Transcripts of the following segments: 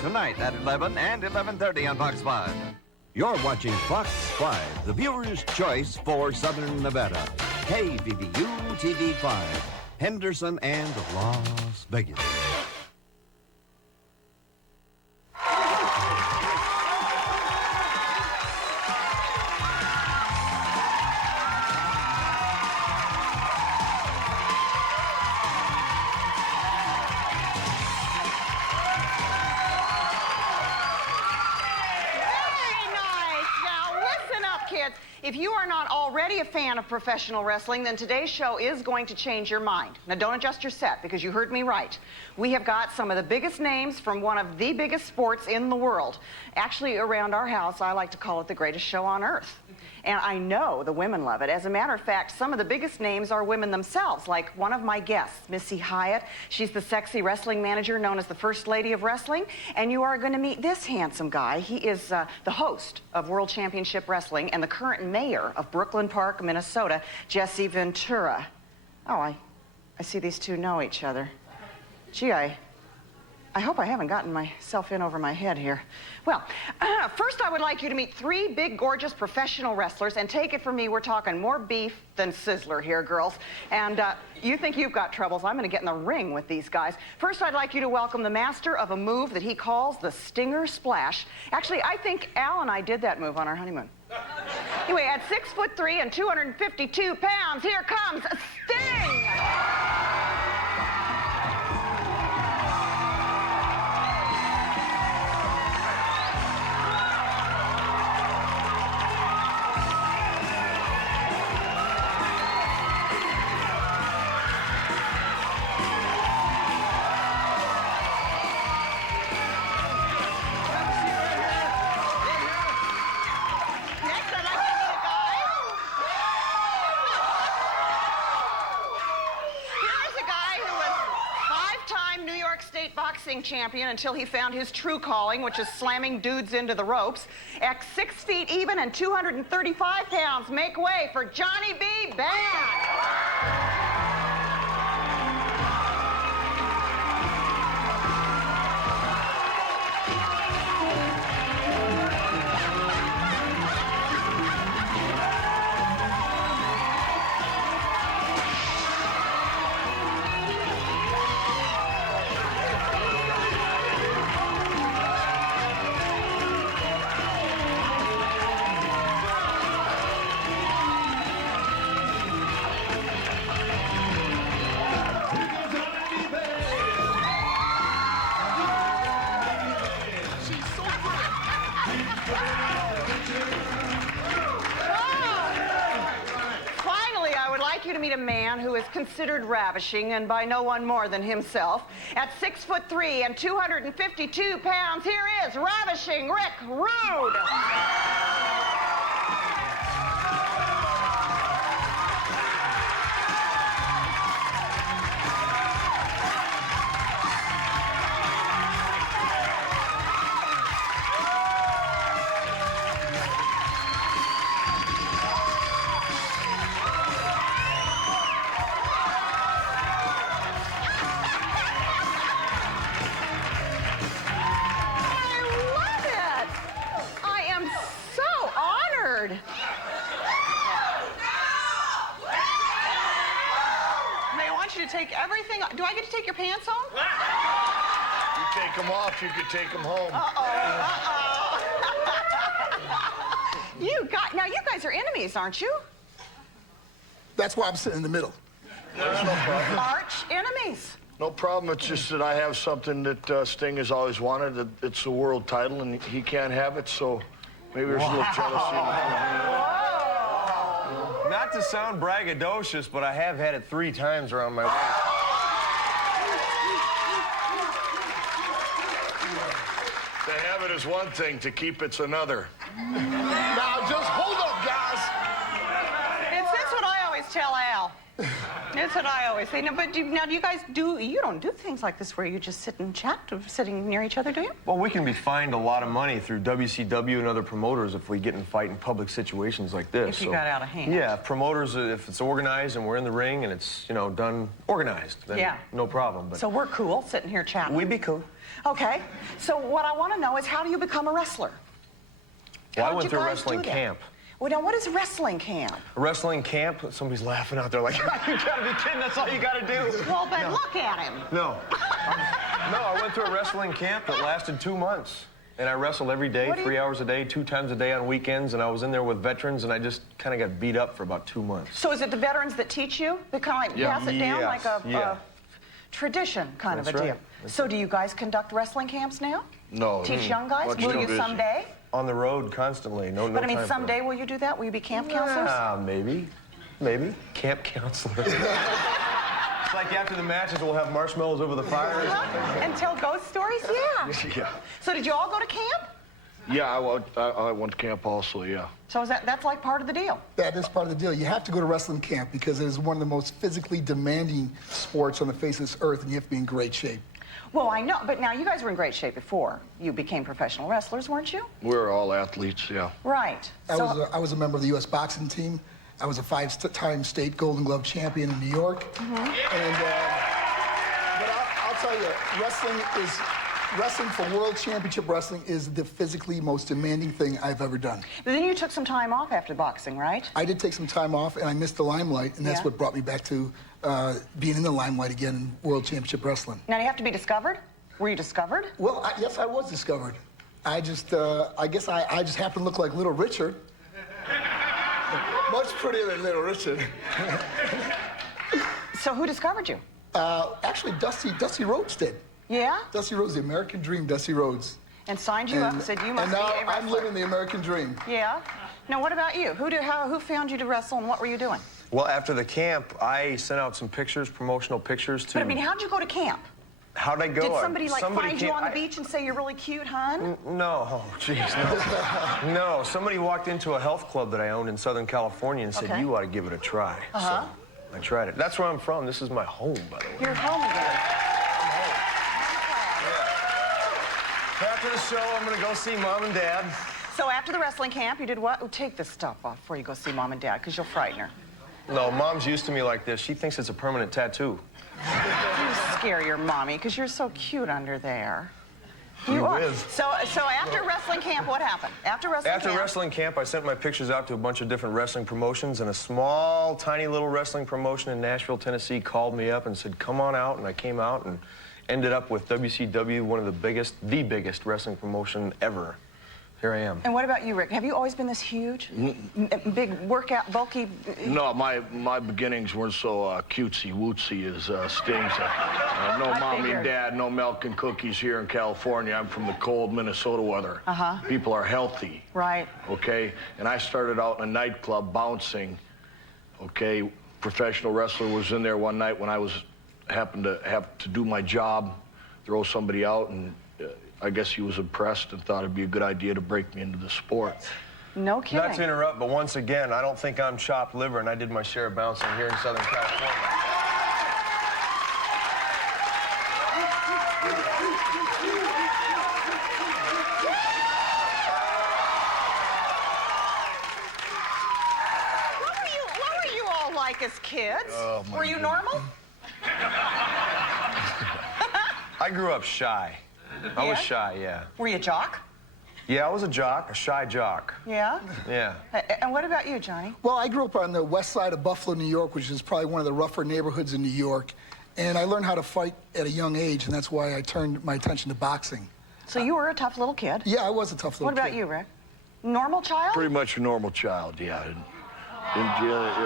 tonight at 11 and 11:30 on Fox 5. You're watching Fox 5, the viewer's choice for Southern Nevada. KVVU TV 5, Henderson and Las Vegas. If you are not already a fan of professional wrestling, then today's show is going to change your mind. Now, don't adjust your set, because you heard me right. We have got some of the biggest names from one of the biggest sports in the world. Actually, around our house, I like to call it the greatest show on earth. And I know the women love it. As a matter of fact, some of the biggest names are women themselves, like one of my guests, Missy Hyatt. She's the sexy wrestling manager known as the First Lady of Wrestling. And you are going to meet this handsome guy. He is the host of World Championship Wrestling and the current mayor of Brooklyn Park, Minnesota, Jesse Ventura. Oh, I see these two know each other. Gee, I hope I haven't gotten myself in over my head here. Well, first I would like you to meet three big, gorgeous professional wrestlers, and take it from me, we're talking more beef than Sizzler here, girls. And you think you've got troubles, I'm gonna get in the ring with these guys. First, I'd like you to welcome the master of a move that he calls the Stinger Splash. Actually, I think Al and I did that move on our honeymoon. Anyway, at 6'3" and 252 pounds, here comes Sting! Boxing champion until he found his true calling, which is slamming dudes into the ropes. At 6 feet even and 235 pounds, make way for Johnny B. Bad. You to meet a man who is considered ravishing, and by no one more than himself. At 6'3" and 252 pounds, here is Ravishing Rick Rude. They want you to take everything. Do I get to take your pants home? You take them off, you could take them home. Now you guys are enemies, aren't you? That's why I'm sitting in the middle. There's no problem. Arch enemies. No problem. It's just that I have something that Sting has always wanted. It's a world title, and he can't have it, so maybe there's a little jealousy. Not to sound braggadocious, but I have had it 3 times around my waist. To have it is one thing, to keep it's another. Now, just hold up, guys. It's this what I always tell Al. It's That's what I always say. No, but now do you guys you don't do things like this where you just sit and chat sitting near each other, do you? Well, we can be fined a lot of money through WCW and other promoters if we get in fight in public situations like this. If you got out of hand. Yeah, promoters, if it's organized and we're in the ring and it's, you know, done organized, then yeah, no problem. But so we're cool sitting here chatting. we'd be cool. Okay, so what I want to know is how do you become a wrestler? Well, I How'd went you through guys wrestling do that? camp. Well, now what is wrestling camp? A wrestling camp, somebody's laughing out there like, you gotta be kidding, that's all you gotta do. Well, but look at him. No. No, I went through a wrestling camp that lasted 2 months. And I wrestled every day, 3 hours a day, 2 times a day on weekends, and I was in there with veterans, and I just kind of got beat up for about 2 months. So is it the veterans that teach you? They kind of like pass it down like a tradition kind of a deal. So do you guys conduct wrestling camps now? No. Teach young guys? Will you someday? On the road constantly. No But I mean, time someday will you do that? Will you be camp counselors? Maybe. Maybe. Camp counselor. It's like after the matches, we'll have marshmallows over the fire or something. And tell ghost stories? Yeah. Yeah. So did you all go to camp? Yeah, I went to camp also, yeah. So is that's like part of the deal? That is part of the deal. You have to go to wrestling camp because it is one of the most physically demanding sports on the face of this earth, and you have to be in great shape. Well, I know, but now you guys were in great shape before you became professional wrestlers, weren't you? We were all athletes, yeah. Right. I was a member of the U.S. boxing team. I was a 5-time state Golden Glove champion in New York. And but I'll tell you, wrestling for World Championship Wrestling is the physically most demanding thing I've ever done. But then you took some time off after boxing, right? I did take some time off, and I missed the limelight, and that's what brought me back to being in the limelight again in World Championship Wrestling. Now, do you have to be discovered? Were you discovered? Well, yes, I was discovered. I just, I guess I just happened to look like Little Richard. Much prettier than Little Richard. So who discovered you? Actually, Dusty Rhodes did. Yeah? Dusty Rhodes, the American Dream, Dusty Rhodes. And signed you up and said you must be a wrestler. And now I'm living the American dream. Yeah? Now, what about you? Who found you to wrestle, and what were you doing? Well, after the camp, I sent out some pictures, promotional pictures to... But I mean, how'd you go to camp? How'd I go? Did somebody find you on the I... beach and say you're really cute, hon? No, oh, jeez, no. No, somebody walked into a health club that I owned in Southern California and said, you ought to give it a try. So I tried it. That's where I'm from. This is my home, by the way. You're home again. After the show, I'm going to go see Mom and Dad. So after the wrestling camp, you did what? Oh, take this stuff off before you go see Mom and Dad, because you'll frighten her. No, Mom's used to me like this. She thinks it's a permanent tattoo. You scare your mommy, because you're so cute under there. You are. Whiz. So after wrestling camp, what happened? After wrestling camp, I sent my pictures out to a bunch of different wrestling promotions, and a small, tiny little wrestling promotion in Nashville, Tennessee called me up and said, come on out, and I came out and ended up with WCW, one of the biggest wrestling promotion ever. Here I am. And what about you, Rick? Have you always been this huge? Big workout, bulky? No, my beginnings weren't so cutesy-wootsy as Sting's. No mommy and dad, no milk and cookies here in California. I'm from the cold Minnesota weather. People are healthy. Right. Okay? And I started out in a nightclub bouncing. Okay? Professional wrestler was in there one night when I happened to have to do my job, throw somebody out, and I guess he was impressed and thought it'd be a good idea to break me into the sport. No kidding. Not to interrupt, but once again, I don't think I'm chopped liver, and I did my share of bouncing here in Southern California. What were you all like as kids? Oh, were you normal? I grew up shy. I was shy, yeah. Were you a jock? Yeah, I was a jock, a shy jock. Yeah? Yeah. And what about you, Johnny? Well, I grew up on the west side of Buffalo, New York, which is probably one of the rougher neighborhoods in New York. And I learned how to fight at a young age, and that's why I turned my attention to boxing. So you were a tough little kid? Yeah, I was a tough little kid. What about you, Rick? Normal child? Pretty much a normal child, yeah. Pretty much.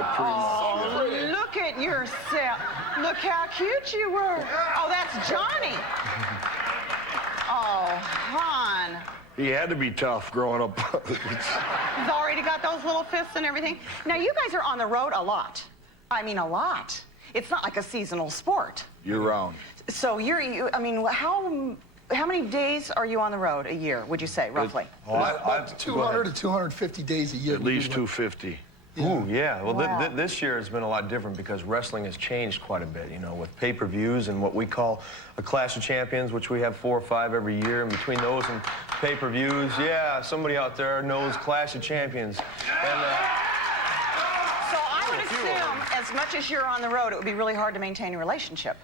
Look at yourself. Look how cute you were. Oh, that's Johnny. Oh, hon. He had to be tough growing up. He's already got those little fists and everything. Now, you guys are on the road a lot. I mean, a lot. It's not like a seasonal sport. Year-round. So I mean, how many days are you on the road a year, would you say, roughly? About 200 to 250 days a year. At least 250. Ooh, yeah. Well, Wow. this year has been a lot different because wrestling has changed quite a bit, you know, with pay-per-views and what we call a Clash of Champions, which we have 4 or 5 every year. And between those and pay-per-views, yeah, somebody out there knows Clash of Champions. And, So I would assume, as much as you're on the road, it would be really hard to maintain a relationship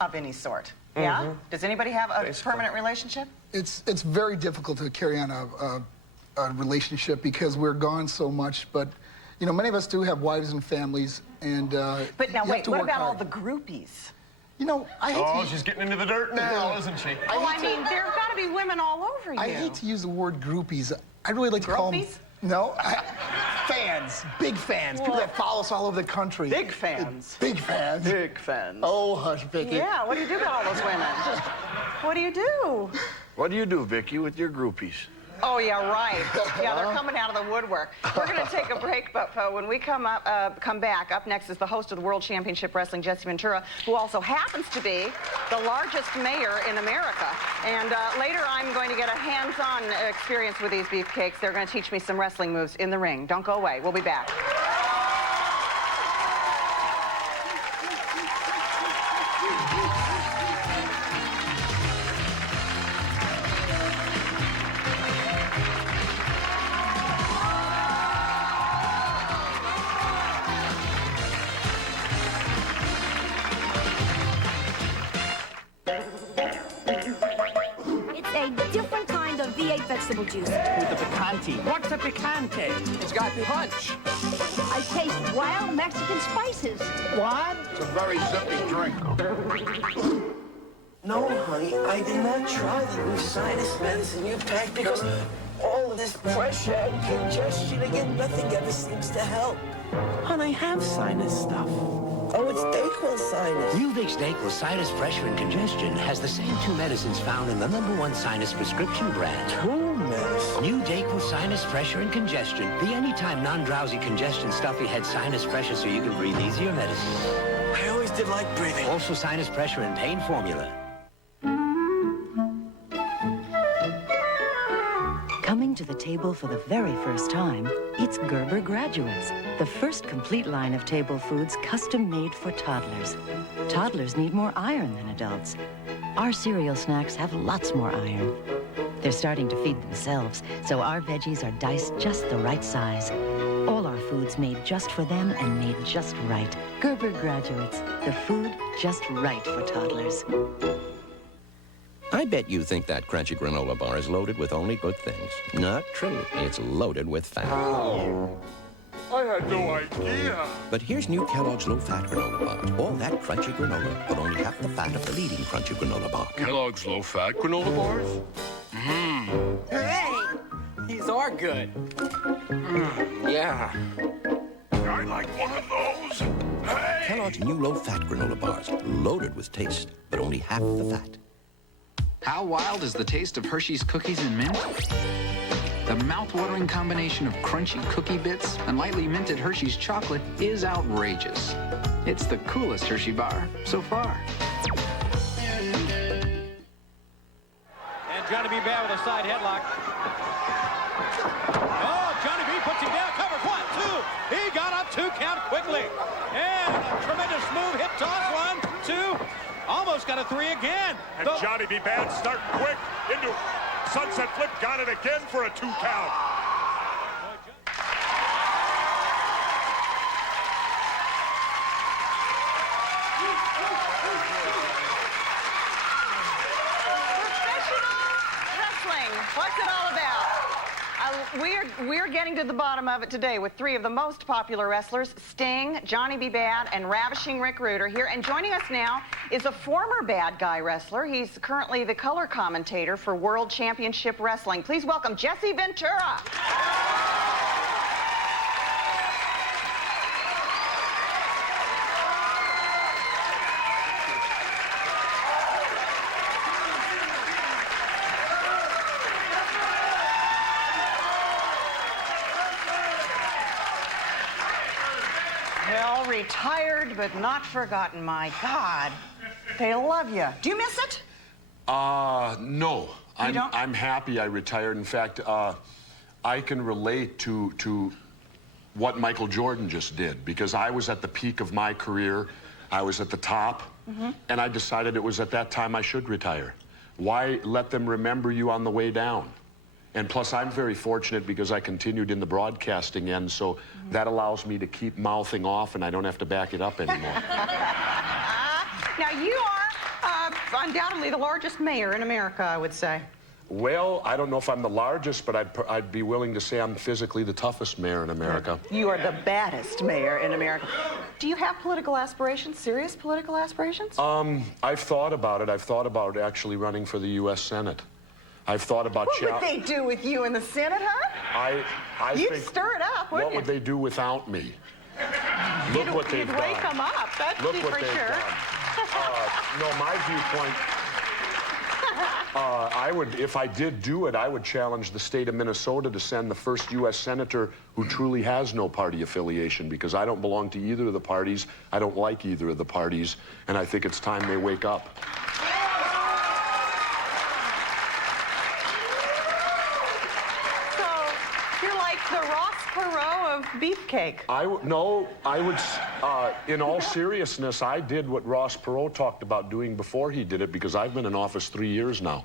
of any sort. Yeah? Does anybody have a permanent relationship? It's very difficult to carry on a relationship because we're gone so much. But, you know, many of us do have wives and families, and But now, you have wait, to what work about all hard. the groupies? You know, I hate oh, to, she's getting into the dirt now, isn't she? I mean, there have got to be women all over you. I hate to use the word groupies. I really like to call them... Groupies? No, fans, big fans, people that follow us all over the country. Big fans. Big fans. Big fans. Oh, hush, Vicki. Yeah, what do you do about all those women? What do you do? What do you do, Vicki, with your groupies? Oh, yeah, right. Yeah, they're coming out of the woodwork. We're going to take a break, but when we come back, up next is the host of the World Championship Wrestling, Jesse Ventura, who also happens to be the largest mayor in America. And later, I'm going to get a hands-on experience with these beefcakes. They're going to teach me some wrestling moves in the ring. Don't go away. We'll be back. It's a different kind of V8 vegetable juice. With the picante. What's a picante? It's got punch. I taste wild Mexican spices. What? It's a very simple drink. No, honey, I did not try the new sinus medicine you packed because all of this fresh air, congestion, again, nothing ever seems to help. Hon, I have sinus stuff. Oh, it's Dayquil sinus. New Vicks Dayquil Sinus Pressure and Congestion has the same 2 medicines found in the #1 sinus prescription brand. 2 medicine. New Dayquil Sinus Pressure and Congestion, the anytime non-drowsy congestion stuffy head sinus pressure so you can breathe easier medicine. I always did like breathing. Also sinus pressure and pain formula. Coming to the table for the very first time, it's Gerber Graduates, the first complete line of table foods custom-made for toddlers. Toddlers need more iron than adults. Our cereal snacks have lots more iron. They're starting to feed themselves, so our veggies are diced just the right size. All our foods made just for them and made just right. Gerber Graduates, the food just right for toddlers. I bet you think that crunchy granola bar is loaded with only good things. Not true. It's loaded with fat. I had no idea. But here's new Kellogg's low-fat granola bars. All that crunchy granola, but only half the fat of the leading crunchy granola bar. Kellogg's low-fat granola bars? Hey! These are good. Yeah. I like one of those. Hey! Kellogg's new low-fat granola bars, loaded with taste, but only half the fat. How wild is the taste of Hershey's cookies and mint? The mouth-watering combination of crunchy cookie bits and lightly minted Hershey's chocolate is outrageous. It's the coolest Hershey bar so far. And Johnny B. Bad with a side headlock. Oh, Johnny B. puts him down, covers 1, 2. He got a 2 count quickly. And a tremendous move, hip toss, 1, 2. Almost got a 3 again. And Johnny B. Bad starting quick into sunset flip. Got it again for a 2 count. Professional wrestling. What's it all about? We're getting to the bottom of it today with 3 of the most popular wrestlers, Sting, Johnny B. Bad, and Ravishing Rick Rude are here. And joining us now is a former bad guy wrestler. He's currently the color commentator for World Championship Wrestling. Please welcome Jesse Ventura. Well, retired but not forgotten, my God. They love you. Do you miss it? No. I'm happy I retired. In fact, I can relate to what Michael Jordan just did, because I was at the peak of my career. I was at the top, and I decided it was at that time I should retire. Why let them remember you on the way down? And plus, I'm very fortunate because I continued in the broadcasting end, so that allows me to keep mouthing off, and I don't have to back it up anymore. Now, you are undoubtedly the largest mayor in America, I would say. Well, I don't know if I'm the largest, but I'd be willing to say I'm physically the toughest mayor in America. You are the baddest mayor in America. Do you have political aspirations, serious political aspirations? I've thought about it. I've thought about actually running for the U.S. Senate. I've thought about... What would they do with you in the Senate, huh? You'd think, stir it up, wouldn't you? What would they do without me? Look what they've done. You'd wake them up, that's Look for what they've sure. done. No, my viewpoint... if I did do it, I would challenge the state of Minnesota to send the first U.S. senator who truly has no party affiliation, because I don't belong to either of the parties. I don't like either of the parties, and I think it's time they wake up. So, you're like the Ross Perot of beefcake. In all seriousness, I did what Ross Perot talked about doing before he did it, because I've been in office 3 years now.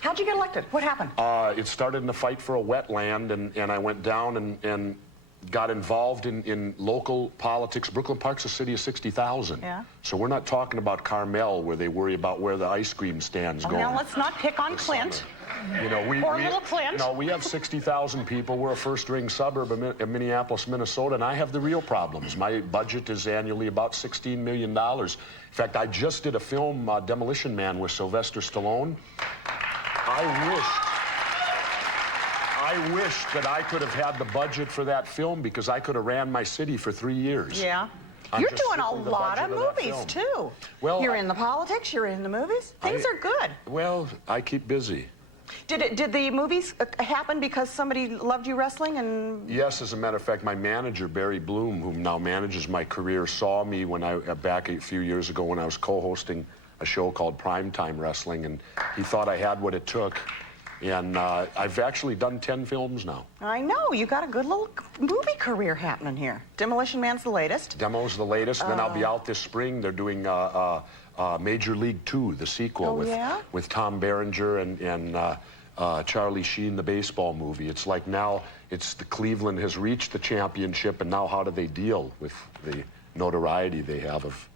How'd you get elected? What happened? It started in a fight for a wetland, and I went down and got involved in local politics. Brooklyn Park's a city of 60,000. Yeah. So we're not talking about Carmel, where they worry about where the ice cream stand's going. Now, let's not pick on Clint. You know, Or little Clint. No, we have 60,000 people. We're a first-ring suburb of Minneapolis, Minnesota, and I have the real problems. My budget is annually about $16 million. In fact, I just did a film, Demolition Man, with Sylvester Stallone. I wished that I could have had the budget for that film, because I could have ran my city for 3 years. Yeah. You're doing a lot of movies, too. Well, you're in the politics, you're in the movies. Things are good. Well, I keep busy. Did the movies happen because somebody loved you wrestling? And yes, as a matter of fact, my manager, Barry Bloom, who now manages my career, saw me when back a few years ago when I was co-hosting a show called Primetime Wrestling, and he thought I had what it took. And I've actually done 10 films now. I know, you got a good little movie career happening here. Demolition Man's the latest. Demo's the latest, and then I'll be out this spring. They're doing Major League 2, the sequel, with Tom Berenger and Charlie Sheen, the baseball movie. It's like now the Cleveland has reached the championship, and now how do they deal with the notoriety they have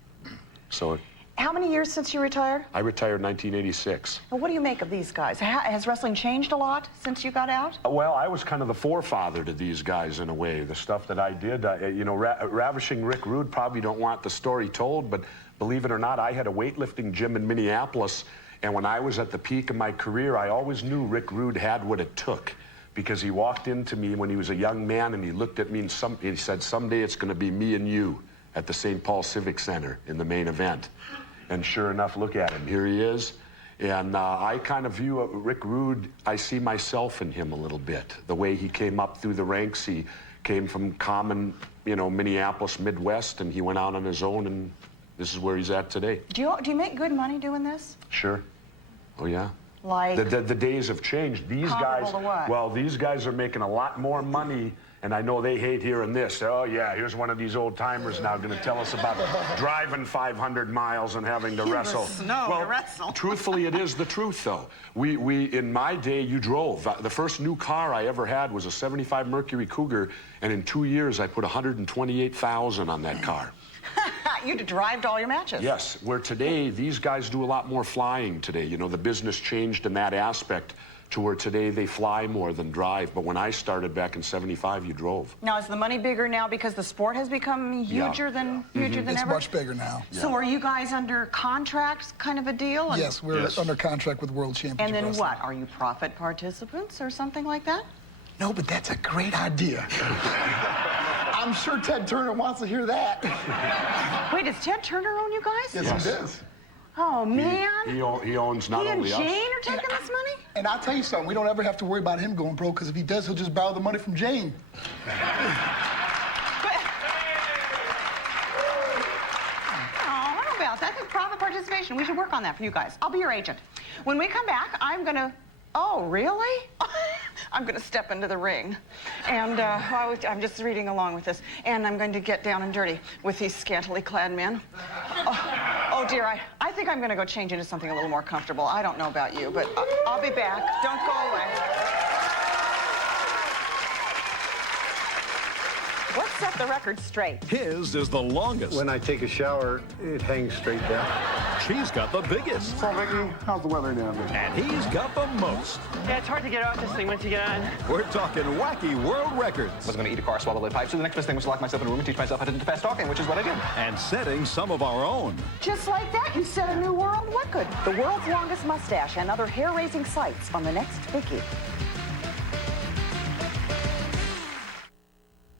so. How many years since you retired? I retired in 1986. Well, what do you make of these guys? Has wrestling changed a lot since you got out? Well, I was kind of the forefather to these guys in a way. The stuff that I did, Ravishing Rick Rude probably don't want the story told, but believe it or not, I had a weightlifting gym in Minneapolis, and when I was at the peak of my career, I always knew Rick Rude had what it took, because he walked into me when he was a young man, and he looked at me and he said, someday it's going to be me and you at the St. Paul Civic Center in the main event. And sure enough, look at him. Here he is. And I kind of view Rick Rude, I see myself in him a little bit. The way he came up through the ranks, he came from common, Minneapolis, Midwest, and he went out on his own, and this is where he's at today. Do you make good money doing this? Sure. Oh, yeah. Like? The days have changed. These guys, to what? well, these guys are making a lot more money. And I know they hate hearing this. Oh, yeah, here's one of these old-timers now going to tell us about driving 500 miles and having to wrestle. To wrestle. Truthfully, it is the truth, though. In my day, you drove. The first new car I ever had was a 75 Mercury Cougar, and in 2 years, I put 128,000 on that car. You derived all your matches. Yes, where today, these guys do a lot more flying today. The business changed in that aspect, to where today they fly more than drive. But when I started back in '75, you drove. Now, is the money bigger now because the sport has become huger than ever? It's much bigger now. So are you guys under contract kind of a deal? Yes, we're under contract with World Championship And then Wrestling. what? Are you profit participants or something like that? No, but that's a great idea. I'm sure Ted Turner wants to hear that. Wait, does Ted Turner own you guys? Yes, he does. Oh, man. He owns not only us. He and Jane are taking this money? And I'll tell you something, we don't ever have to worry about him going broke, because if he does, he'll just borrow the money from Jane. I don't know about that. I think profit participation, we should work on that for you guys. I'll be your agent. When we come back, I'm going to... Oh, really? I'm going to step into the ring. And I'm just reading along with this. And I'm going to get down and dirty with these scantily clad men. Oh dear, I think I'm going to go change into something a little more comfortable. I don't know about you, but I'll be back. Don't go away. Let's set the record straight. His is the longest. When I take a shower, it hangs straight down. She's got the biggest. So, Vicki, how's the weather down there? And he's got the most. Yeah, it's hard to get off this thing once you get on. We're talking wacky world records. I was going to eat a car, swallow lead pipes, so the next best thing was to lock myself in a room and teach myself how to do fast talking, which is what I did. And setting some of our own. Just like that, you set a new world record. The world's longest mustache and other hair-raising sights on the next Vicki.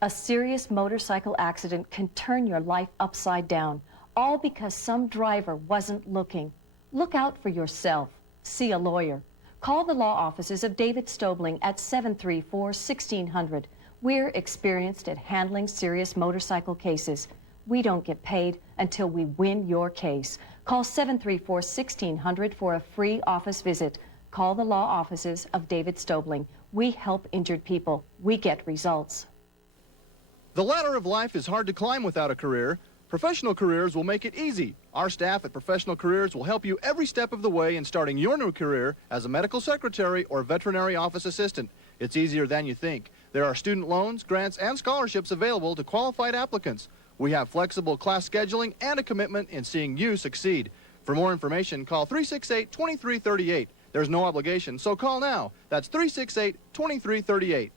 A serious motorcycle accident can turn your life upside down, all because some driver wasn't looking. Look out for yourself. See a lawyer. Call the law offices of David Stobling at 734-1600. We're experienced at handling serious motorcycle cases. We don't get paid until we win your case. Call 734-1600 for a free office visit. Call the law offices of David Stobling. We help injured people. We get results. The ladder of life is hard to climb without a career. Professional Careers will make it easy. Our staff at Professional Careers will help you every step of the way in starting your new career as a medical secretary or veterinary office assistant. It's easier than you think. There are student loans, grants, and scholarships available to qualified applicants. We have flexible class scheduling and a commitment in seeing you succeed. For more information, call 368-2338. There's no obligation, so call now. That's 368-2338.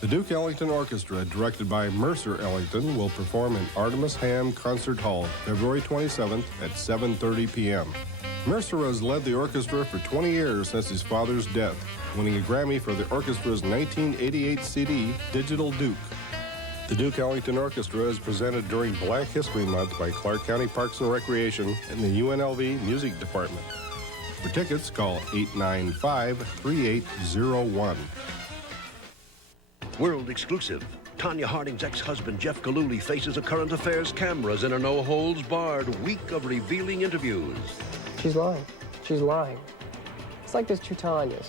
The Duke Ellington Orchestra, directed by Mercer Ellington, will perform in Artemis Ham Concert Hall, February 27th at 7:30 p.m. Mercer has led the orchestra for 20 years since his father's death, winning a Grammy for the orchestra's 1988 CD, Digital Duke. The Duke Ellington Orchestra is presented during Black History Month by Clark County Parks and Recreation and the UNLV Music Department. For tickets, call 895-3801. World exclusive. Tanya Harding's ex-husband, Jeff Gillooly, faces a current affairs cameras in a no-holds-barred week of revealing interviews. She's lying. She's lying. It's like there's two Tanyas.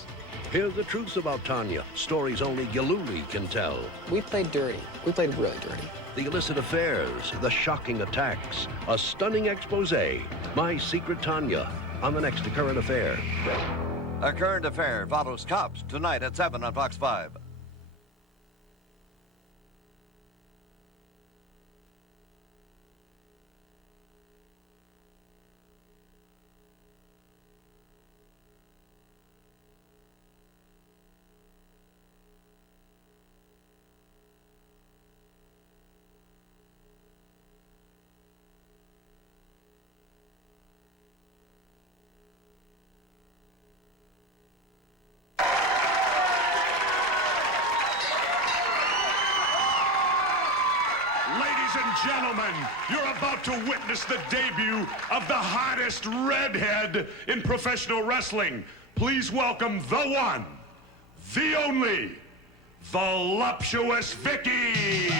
Hear the truths about Tanya, stories only Gillooly can tell. We played dirty. We played really dirty. The illicit affairs, the shocking attacks, a stunning expose. My Secret Tanya, on the next Current Affair. A Current Affair follows Cops tonight at 7 on Fox 5. Gentlemen, you're about to witness the debut of the hottest redhead in professional wrestling. Please welcome the one, the only, the voluptuous Vicki.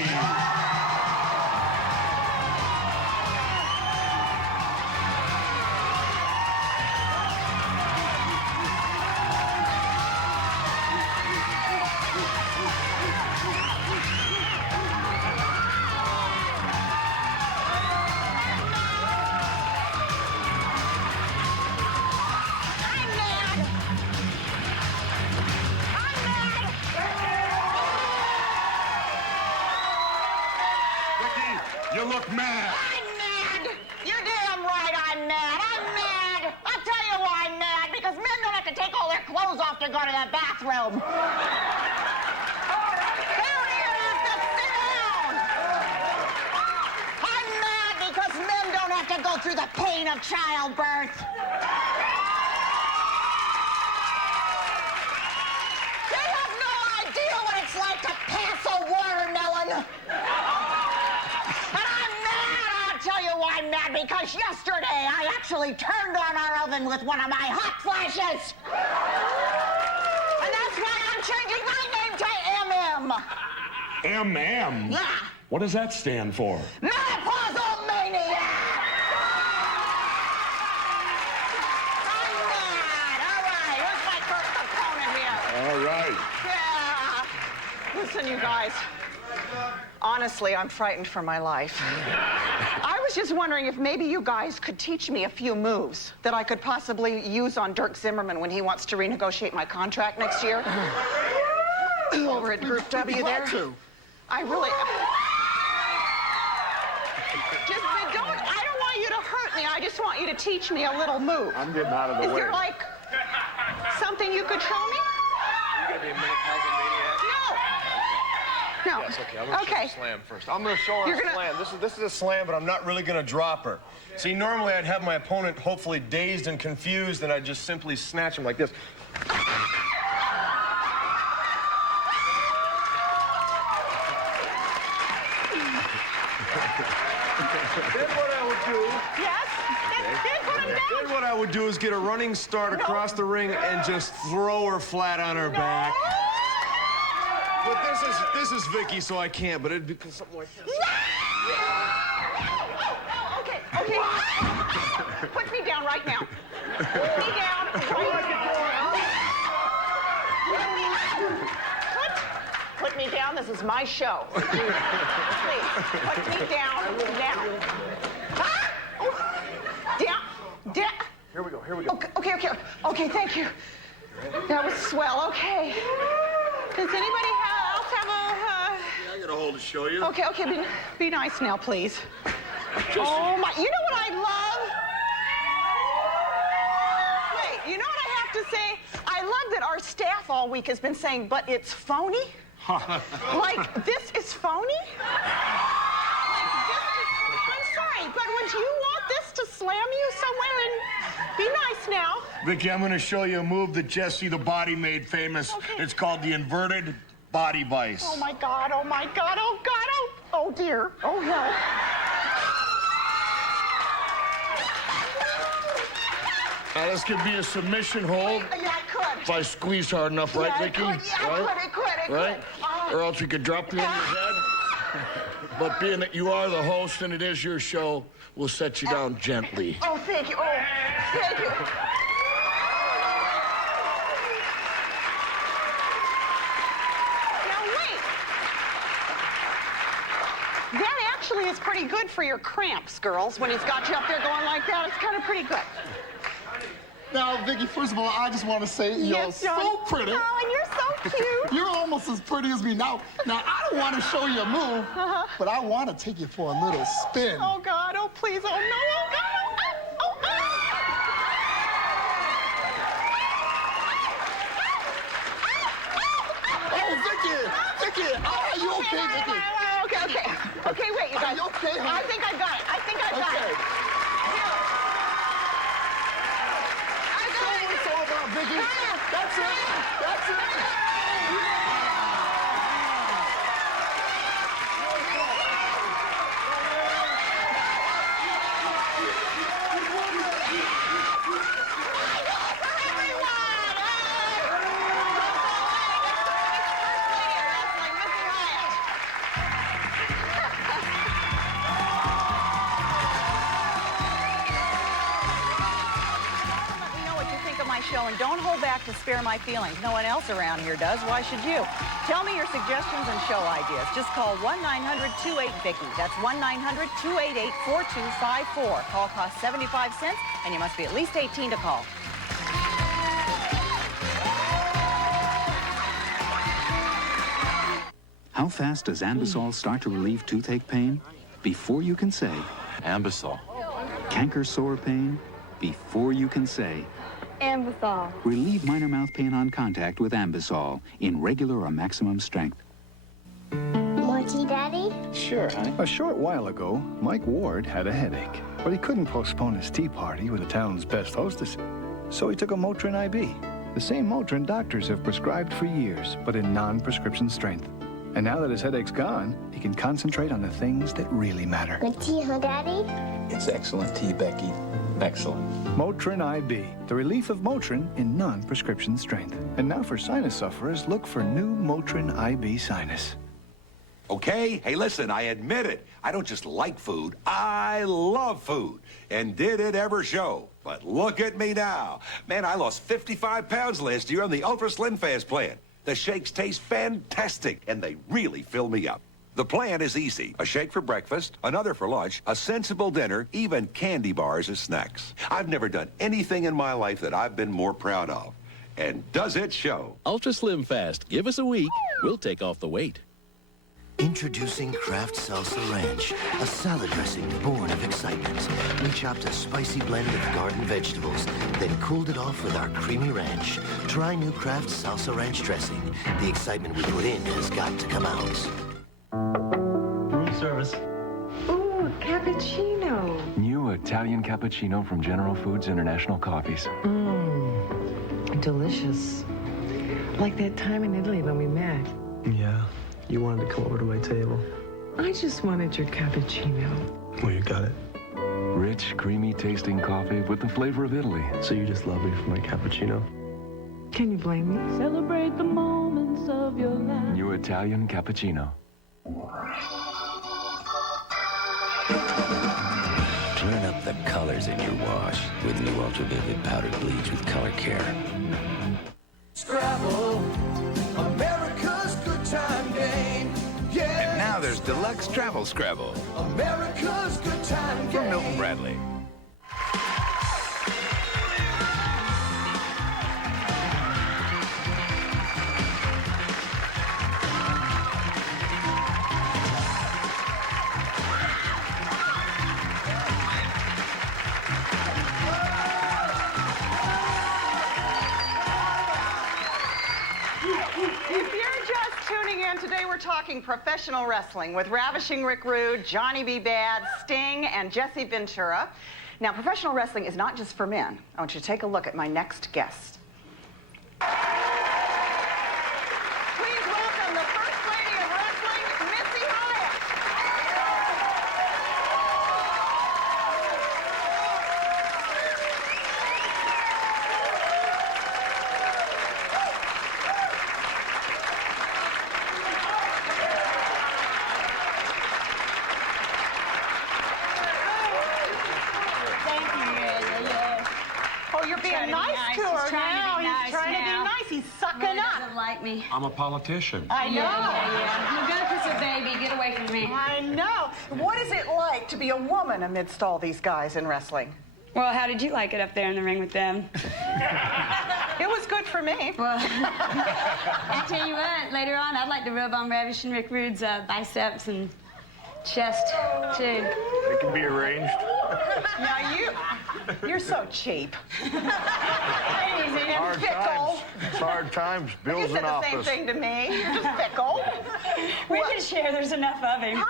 You look mad. I'm mad. You're damn right I'm mad. I'm mad. I'll tell you why I'm mad. Because men don't have to take all their clothes off to go to the bathroom. They don't even have to sit down. I'm mad because men don't have to go through the pain of childbirth. They have no idea what it's like to pass a watermelon. I'm mad because yesterday I actually turned on our oven with one of my hot flashes. And that's why I'm changing my name to MM. MM? Yeah. What does that stand for? Menopausal maniac! I'm mad. All right, here's my first apology. Yeah. Listen, you guys. Honestly, I'm frightened for my life. I was just wondering if maybe you guys could teach me a few moves that I could possibly use on Dirk Zimmerman when he wants to renegotiate my contract next year. Over at Group W there. I really... I don't want you to hurt me. I just want you to teach me a little move. I'm getting out of the way. Is there, like, something you could show me? You gotta be a menopausal maniac. No. Yes, okay. I'm gonna show the slam first. I'm gonna show her a slam. This is a slam, but I'm not really gonna drop her. See, normally I'd have my opponent hopefully dazed and confused, and I'd just simply snatch him like this. Then what I would do... Yes? Then put him down. Then what I would do is get a running start across the ring and just throw her flat on her back. But this is Vicki, so I can't, but it'd be something like this. Okay. Put me down right now. Put me down right now. Put me down. This is my show. Please, put me down now. Down. Here we go. Okay, thank you. That was swell. Okay. Does anybody else have a... I got a hole to show you. Okay, be nice now, please. Oh, my... You know what I love? Wait, you know what I have to say? I love that our staff all week has been saying, but it's phony. Like, this is phony? I'm sorry, but would you want this to slam you somewhere and be nice now? Vicki, I'm going to show you a move that Jesse the Body made famous. Okay. It's called the inverted body vice. Oh, my God, oh, dear, oh, hell. Now, this could be a submission hold. Yeah, I could. If I squeeze hard enough, right, Vicki? Yeah, it could. Right? Or else we could drop you on your head. But being that you are the host and it is your show, we'll set you down gently. Oh, thank you. Oh, thank you. Now, wait. That actually is pretty good for your cramps, girls, when he's got you up there going like that. It's kind of pretty good. Now, Vicki, first of all, I just want to say you're so pretty. Oh, and you're so cute. You're almost as pretty as me. Now I don't want to show you a move, but I want to take you for a little spin. Oh, God. Oh, please. Oh, no. Oh, God. Vicki, are you okay, Vicki? Okay, wait, you guys. Are you okay, honey? I think I got it. It's all about, Vicki. That's it. Show, and don't hold back to spare my feelings. No one else around here does. Why should you? Tell me your suggestions and show ideas. Just call 1-900-28-VICKI. That's 1-900-288-4254. Call costs 75 cents, and you must be at least 18 to call. How fast does Ambisol start to relieve toothache pain? Before you can say Ambisol. Canker sore pain? Before you can say Ambisol. Relieve minor mouth pain on contact with Ambisol in regular or maximum strength. More tea, Daddy? Sure, honey. A short while ago, Mike Ward had a headache, but he couldn't postpone his tea party with the town's best hostess. So he took a Motrin IB, the same Motrin doctors have prescribed for years, but in non-prescription strength. And now that his headache's gone, he can concentrate on the things that really matter. Good tea, huh, Daddy? It's excellent tea, Becky. Excellent. Motrin IB, the relief of Motrin in non-prescription strength. And now for sinus sufferers, look for new Motrin IB Sinus. Okay? Hey, listen, I admit it. I don't just like food, I love food. And did it ever show? But look at me now. Man, I lost 55 pounds last year on the Ultra Slim Fast plan. The shakes taste fantastic, and they really fill me up. The plan is easy. A shake for breakfast, another for lunch, a sensible dinner, even candy bars as snacks. I've never done anything in my life that I've been more proud of. And does it show? Ultra Slim Fast. Give us a week. We'll take off the weight. Introducing Kraft Salsa Ranch, a salad dressing born of excitement. We chopped a spicy blend of garden vegetables, then cooled it off with our creamy ranch. Try new Kraft Salsa Ranch dressing. The excitement we put in has got to come out. Room service. Ooh, cappuccino. New Italian cappuccino from General Foods International Coffees. Delicious. Like that time in Italy when we met. Yeah, you wanted to come over to my table. I just wanted your cappuccino. Well, you got it. Rich, creamy tasting coffee with the flavor of Italy. So you just love me for my cappuccino? Can you blame me? Celebrate the moments of your life. New Italian cappuccino. Turn up the colors in your wash with new Ultra Vivid Powdered Bleach with Color Care. Scrabble, America's good time game. Yeah. And now there's Deluxe Travel Scrabble America's good time game. from Milton Bradley. If you're just tuning in, today we're talking professional wrestling with Ravishing Rick Rude, Johnny B. Bad, Sting, and Jesse Ventura. Now, professional wrestling is not just for men. I want you to take a look at my next guest. Please welcome the First Lady of Wrestling, Missy Hyatt. Oh, you're being nice to her now. He's trying to be nice. He's sucking up. Doesn't like me. I'm a politician. I know. I'm gonna kiss a baby. Get away from me. I know. What is it like to be a woman amidst all these guys in wrestling? Well, how did you like it up there in the ring with them? It was good for me. Well, I tell you what, later on, I'd like to rub on Ravishing Rick Rude's biceps and chest, too. It can be arranged. Now you're so cheap. Hard times. It's hard times. Bill's You said in the office. same thing to me. You're just fickle. We can share. There's enough of him. How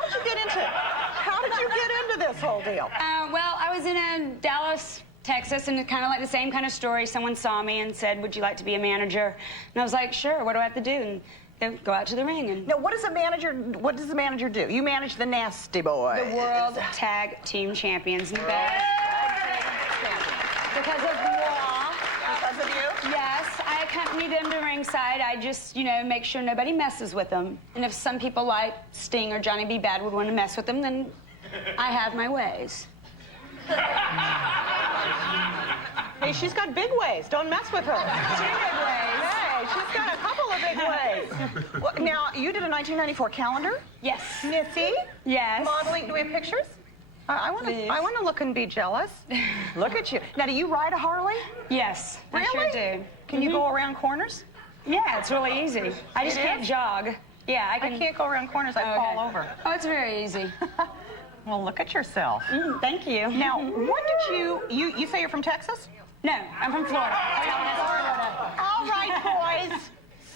did you get into this whole deal? Well, I was in Dallas, Texas, and kind of like the same kind of story. Someone saw me and said, "Would you like to be a manager?" And I was like, "Sure. What do I have to do?" And they go out to the ring. And now, what does the manager do? You manage the Nasty Boys. The World Tag Team Champions in the back. Because of moi. Because of you? Yes, I accompany them to ringside. I just, make sure nobody messes with them. And if some people like Sting or Johnny B. Bad would want to mess with them, then I have my ways. Hey, she's got big ways. Don't mess with her. 2 big ways. Hey, she's got a couple of big ways. Well, now, you did a 1994 calendar? Yes. Missy? Yes. Modeling. Do we have pictures? I want to look and be jealous. Look at you. Now, do you ride a Harley? Yes, really? I sure do. Can you go around corners? Yeah, it's really easy. I just can't jog. Yeah, I can't go around corners. I fall over. Oh, it's very easy. Well, look at yourself. Thank you. Now, what did you say you're from Texas? No, I'm from Florida. All right, boys.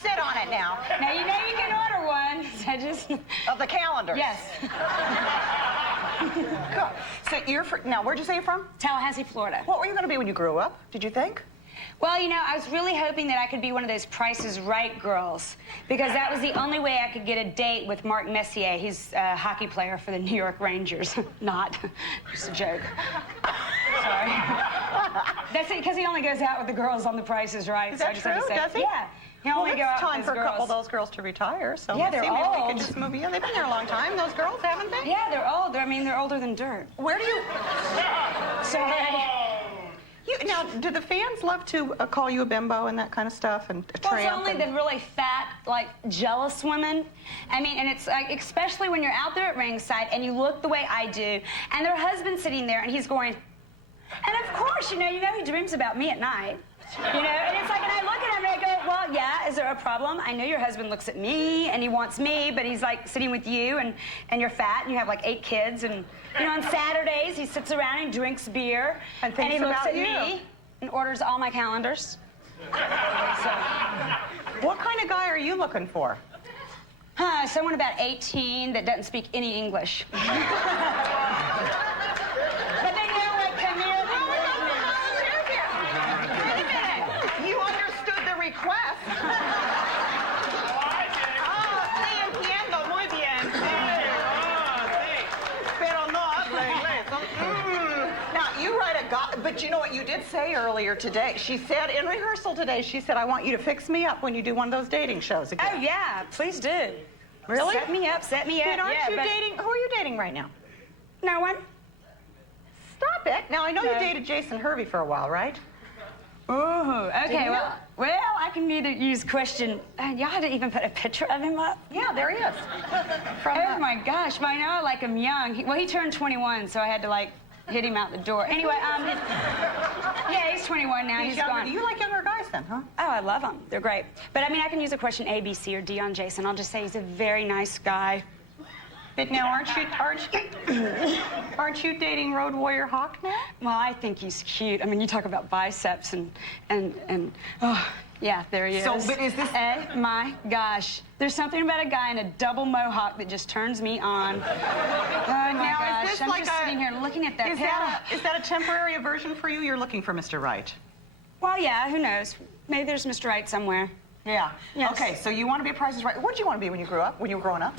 Sit on it now. Now, you can order one. I just... Of the calendar? Yes. Cool. So now, where'd you say you're from? Tallahassee, Florida. What were you going to be when you grew up, did you think? Well, I was really hoping that I could be one of those Price is Right girls, because that was the only way I could get a date with Mark Messier. He's a hockey player for the New York Rangers. Not. Just a joke. Sorry. That's it, because he only goes out with the girls on the Price is Right. Is that true? Does he? Yeah. He only go out time with for those a couple of girls. those girls to retire. So Yeah, they're maybe we old. could just move. Yeah, they've been there a long time. Those girls, haven't they? Yeah, they're old. They're older than dirt. Where do you? Sorry. Now, do the fans love to call you a bimbo and that kind of stuff, and a Well, it's tramp? only the really fat, like, jealous women. I mean, and it's like, especially when you're out there at ringside and you look the way I do, and their husband's sitting there and he's going, and of course, you know he dreams about me at night. You know, and it's like, and I look at him and I go, well, yeah, is there a problem? I know your husband looks at me and he wants me, but he's like sitting with you and you're fat and you have like 8 kids, and you know, on Saturdays he sits around and drinks beer and he looks at me and orders all my calendars. So, what kind of guy are you looking for? Someone about 18 that doesn't speak any English. But they know what come here. Wait a minute. You understood the request. Sí, entiendo muy bien. Pero no habla inglés. Now, you write a guy, but you know what you did say earlier today? She said in rehearsal today, she said, I want you to fix me up when you do one of those dating shows again. Oh, yeah, please do. Really? Set me up, set me up. But aren't you but dating? Who are you dating right now? No one. Stop it. Now, I know you dated Jason Hervey for a while, right? Ooh, okay, well, I can either use question, y'all had to even put a picture of him up? Yeah, there he is. Oh my gosh, I know I like him young. He turned 21, so I had to like hit him out the door. Anyway, yeah, he's 21 now, he's younger. gone. Do you like younger guys then, huh? Oh, I love them, they're great. But I mean, I can use a question A, B, C, or D on Jason. I'll just say he's a very nice guy. But now, aren't you dating Road Warrior Hawk now? Well, I think he's cute. I mean, you talk about biceps and oh, yeah, there he is. So, but is this... Oh, my gosh. There's something about a guy in a double mohawk that just turns me on. Oh, my now, gosh. is this I'm like just sitting here looking at that is that a temporary aversion for you? You're looking for Mr. Right. Well, yeah, who knows? Maybe there's Mr. Right somewhere. Yeah. Yes. Okay, so you want to be a Price is Right. What did you want to be when you grew up? When you were growing up?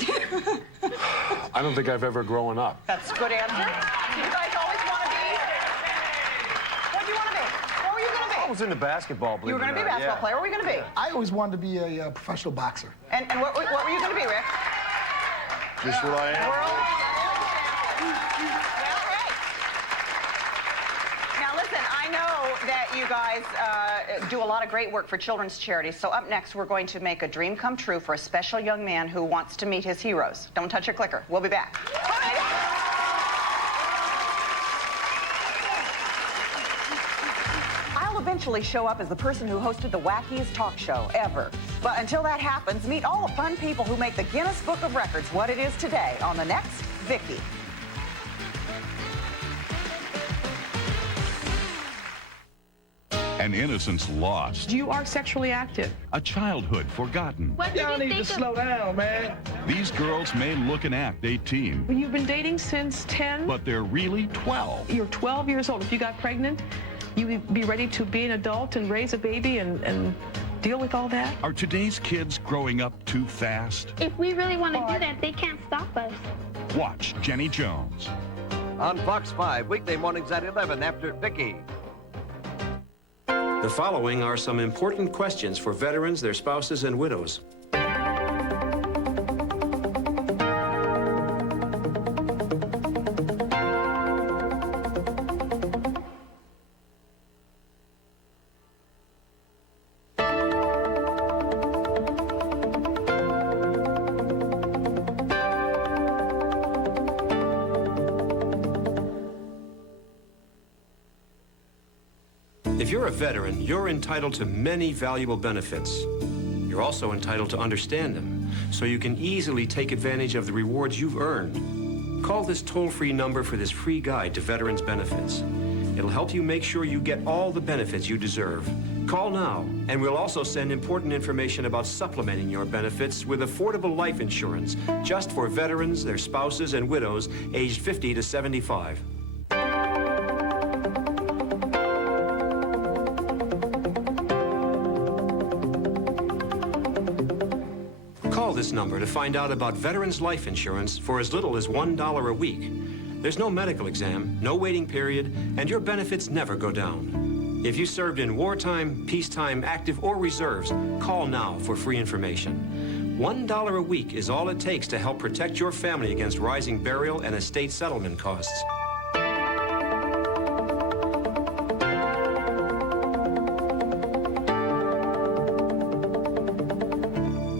I don't think I've ever grown up. That's a good answer. Did you guys always want to be? What do you want to be? What were you going to be? I was into basketball, believe You were going to be a basketball player. What were you going to be? I always wanted to be a professional boxer. And what were you going to be, Rick? Just what I am. Well, right. Now, listen, I know that you guys do a lot of great work for children's charities. So up next, we're going to make a dream come true for a special young man who wants to meet his heroes. Don't touch your clicker. We'll be back. I'll eventually show up as the person who hosted the wackiest talk show ever. But until that happens, meet all the fun people who make the Guinness Book of Records what it is today on the next Vicki. An innocence lost. You are sexually active. A childhood forgotten. Y'all need to slow down, man. These girls may look and act 18, You've been dating since 10. but they're really 12. You're 12 years old. If you got pregnant, you would be ready to be an adult and raise a baby and deal with all that? Are today's kids growing up too fast? If we really want to do that, they can't stop us. Watch Jenny Jones. On Fox 5, weekday mornings at 11 after Vicki. The following are some important questions for veterans, their spouses, and widows. If you're a veteran, you're entitled to many valuable benefits. You're also entitled to understand them, so you can easily take advantage of the rewards you've earned. Call this toll-free number for this free guide to veterans' benefits. It'll help you make sure you get all the benefits you deserve. Call now, and we'll also send important information about supplementing your benefits with affordable life insurance, just for veterans, their spouses, and widows aged 50 to 75. Call this number to find out about veterans' life insurance for as little as $1 a week. There's no medical exam, no waiting period, and your benefits never go down. If you served in wartime, peacetime, active, or reserves, call now for free information. $1 a week is all it takes to help protect your family against rising burial and estate settlement costs.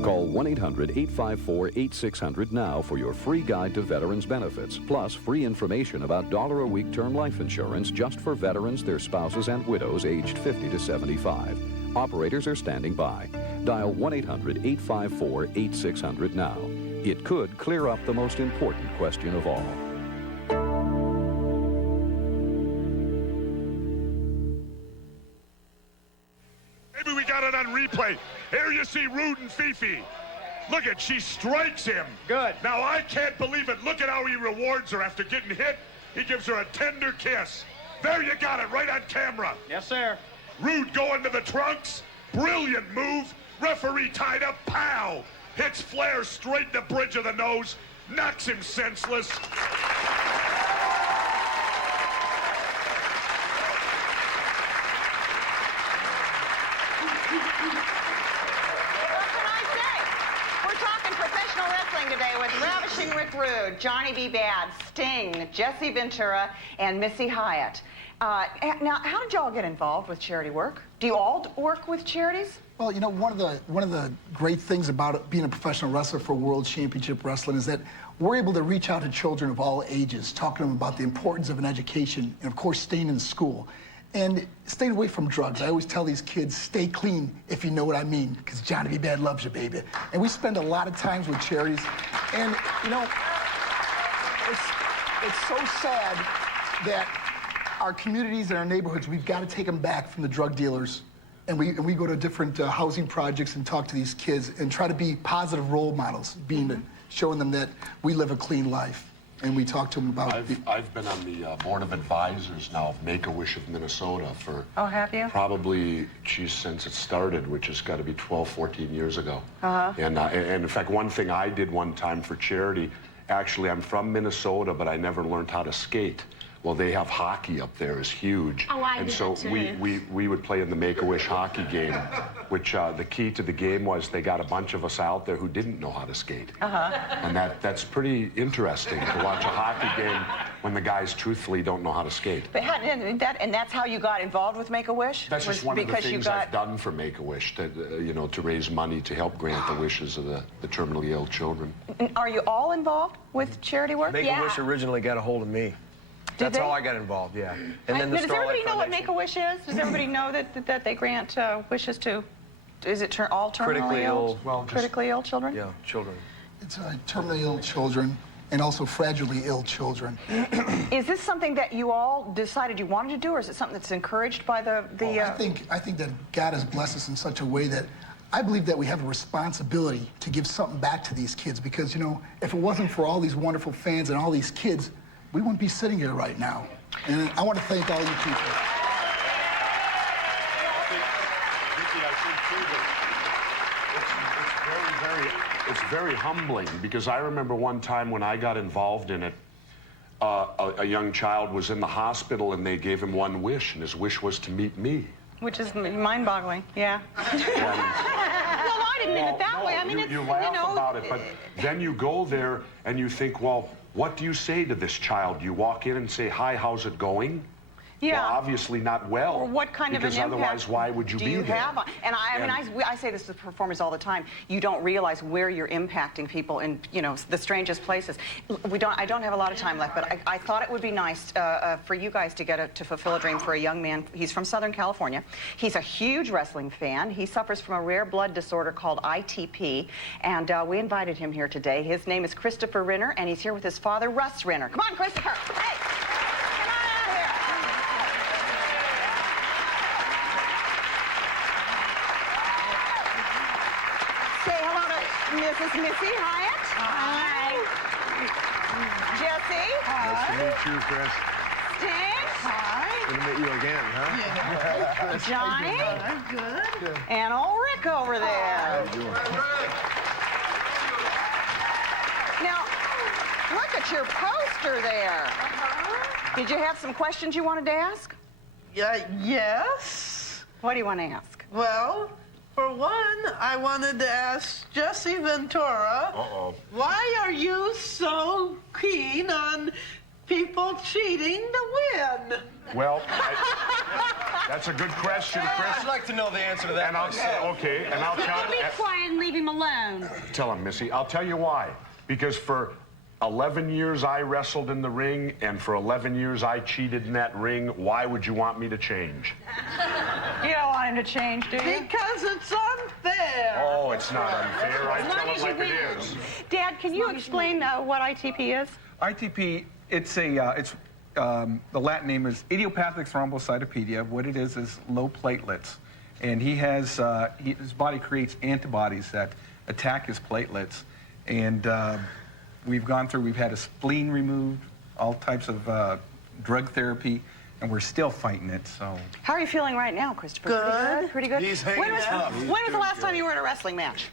Call 1-800-854-8600 now for your free guide to veterans benefits, plus free information about $1-a-week term life insurance just for veterans, their spouses, and widows aged 50 to 75. Operators are standing by. Dial 1-800-854-8600 now. It could clear up the most important question of all. Maybe we got it on replay. Here you see Rude and Fifi. Look at, she strikes him. Good. Now I can't believe it. Look at how he rewards her after getting hit. He gives her a tender kiss. There you got it, right on camera. Yes, sir. Rude going to the trunks. Brilliant move. Referee tied up. Pow! Hits Flair straight in the bridge of the nose. Knocks him senseless. Today with Ravishing Rick Rude, Johnny B. Bad, Sting, Jesse Ventura, and Missy Hyatt. Now, how did y'all get involved with charity work? Do you all work with charities? Well, you know, one of the great things about being a professional wrestler for World Championship Wrestling is that we're able to reach out to children of all ages, talking to them about the importance of an education and, of course, staying in school. And staying away from drugs. I always tell these kids, stay clean, if you know what I mean, because Johnny B. Bad loves you, baby. And we spend a lot of times with charities. And, you know, it's so sad that our communities and our neighborhoods, we've got to take them back from the drug dealers. And we go to different housing projects and talk to these kids and try to be positive role models, showing them that we live a clean life. And we talked to him about... I've been on the board of advisors now of Make-A-Wish of Minnesota for... Oh, have you? Probably, geez, since it started, which has got to be 12, 14 years ago. And in fact, one thing I did one time for charity, actually, I'm from Minnesota, but I never learned how to skate. Well, they have hockey up there, is huge. Oh, I and did so that too. we would play in the Make-A-Wish hockey game, which the key to the game was they got a bunch of us out there who didn't know how to skate. And that's pretty interesting to watch a hockey game when the guys truthfully don't know how to skate. But and that's how you got involved with Make-A-Wish? That's just one of the things I've done for Make-A-Wish, you know, to raise money to help grant the wishes of the terminally ill children. Are you all involved with charity work? Make-A-Wish originally got a hold of me. That's how I got involved, yeah. And then does everybody know what Make-A-Wish is? Does everybody know that they grant wishes to, is it all terminally ill? Critically ill children? Yeah, children. It's terminally ill children and also fragilely ill children. Is this something that you all decided you wanted to do, or is it something that's encouraged by the Well, I think that God has blessed us in such a way that I believe that we have a responsibility to give something back to these kids, because, you know, if it wasn't for all these wonderful fans and all these kids, we wouldn't be sitting here right now. And I want to thank all you people. Vicki, I think, too, that it's very humbling, because I remember one time when I got involved in it, a young child was in the hospital and they gave him one wish, and his wish was to meet me. Which is mind-boggling, yeah. I didn't mean it that way. I mean, you laugh about it, but then you go there and you think, well, what do you say to this child? You walk in and say, hi, how's it going? Yeah. Well, obviously not well. Or what kind of an impact otherwise, why would you do be you there? have? And I say this to performers all the time. You don't realize where you're impacting people in, you know, the strangest places. I don't have a lot of time left, but I thought it would be nice for you guys to to fulfill a dream for a young man. He's from Southern California. He's a huge wrestling fan. He suffers from a rare blood disorder called ITP, and we invited him here today. His name is Christopher Renner, and he's here with his father, Russ Renner. Come on, Christopher. Hey. Mrs. Missy Hyatt. Hi. Jesse. Hi. Nice to meet you, Chris. Sting. Hi. Good to meet you again, huh? Yeah. Johnny. Good. And old Rick over there. How you doing? Now, look at your poster there. Did you have some questions you wanted to ask? Yes. What do you want to ask? Well, for one, I wanted to ask Jesse Ventura, why are you so keen on people cheating to win? Well, that's a good question, Chris. I'd like to know the answer to that. And I'll tell Be quiet and leave him alone. Tell him, Missy. I'll tell you why. Because for 11 years I wrestled in the ring, and for 11 years I cheated in that ring. Why would you want me to change? You don't want him to change, do you? Because it's unfair. Oh, it's not unfair. I tell it like it is. Dad, can you explain what ITP is? ITP, it's the Latin name is idiopathic thrombocytopenia. What it is low platelets. And he has, his body creates antibodies that attack his platelets. And we've had a spleen removed, all types of drug therapy, and we're still fighting it, so. How are you feeling right now, Christopher? Good. Pretty good? He's hanging out. When was the last time you were in a wrestling match?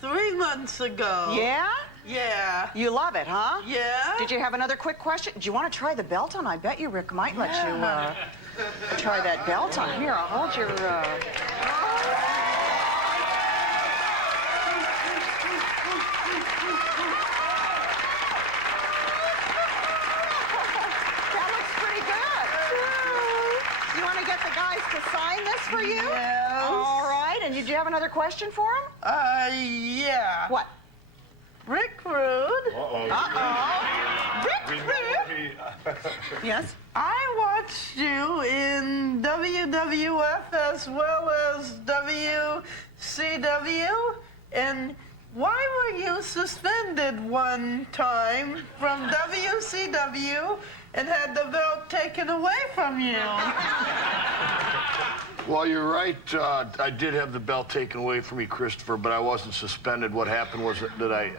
3 months ago. Yeah? Yeah. You love it, huh? Yeah. Did you have another quick question? Do you want to try the belt on? I bet you Rick might let you try that belt on. Here, I'll hold your... for you? Yes. All right. And did you have another question for him? Yeah. What? Rick Rude. Uh-oh. Rick Rude. Yes? I watched you in WWF as well as WCW, and why were you suspended one time from WCW and had the belt taken away from you? Well, you're right. I did have the belt taken away from me, Christopher, but I wasn't suspended. What happened was that I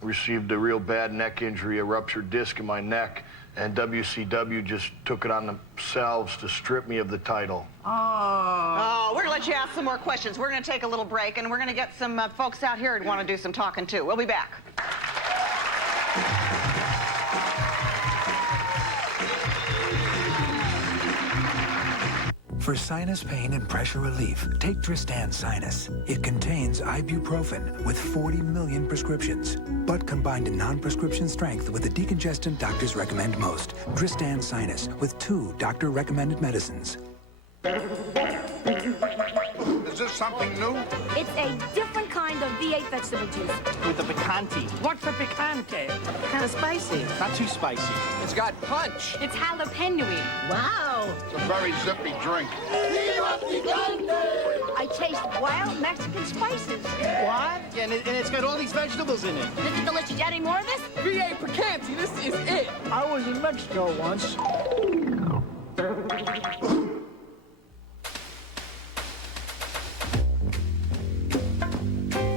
received a real bad neck injury, a ruptured disc in my neck, and WCW just took it on themselves to strip me of the title. Oh, we're going to let you ask some more questions. We're going to take a little break, and we're going to get some folks out here who want to do some talking, too. We'll be back. For sinus pain and pressure relief, take Tristan Sinus. It contains ibuprofen with 40 million prescriptions, but combined in non-prescription strength with the decongestant doctors recommend most. Tristan Sinus with 2 doctor-recommended medicines. Is this something new? It's a different kind of V8 vegetable juice. With the picante. What's a picante? Kind of spicy. Not too spicy. It's got punch. It's jalapeno-y. Wow. It's a very zippy drink. I taste wild Mexican spices. What? And it's got all these vegetables in it. This is delicious. You got any more of this? V8 picante. This is it. I was in Mexico once.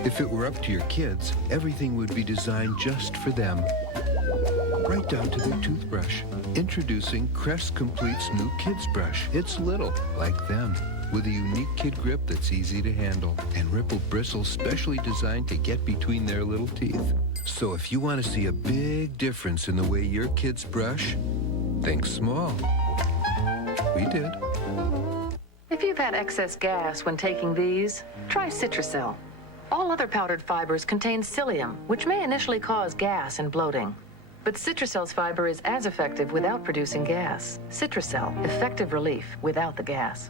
If it were up to your kids, everything would be designed just for them. Right down to their toothbrush. Introducing Crest Complete's new kids brush. It's little, like them, with a unique kid grip that's easy to handle, and rippled bristles specially designed to get between their little teeth. So if you want to see a big difference in the way your kids brush, think small. We did. If you've had excess gas when taking these, try Citracel. All other powdered fibers contain psyllium, which may initially cause gas and bloating. But Citracel's fiber is as effective without producing gas. Citracel, effective relief without the gas.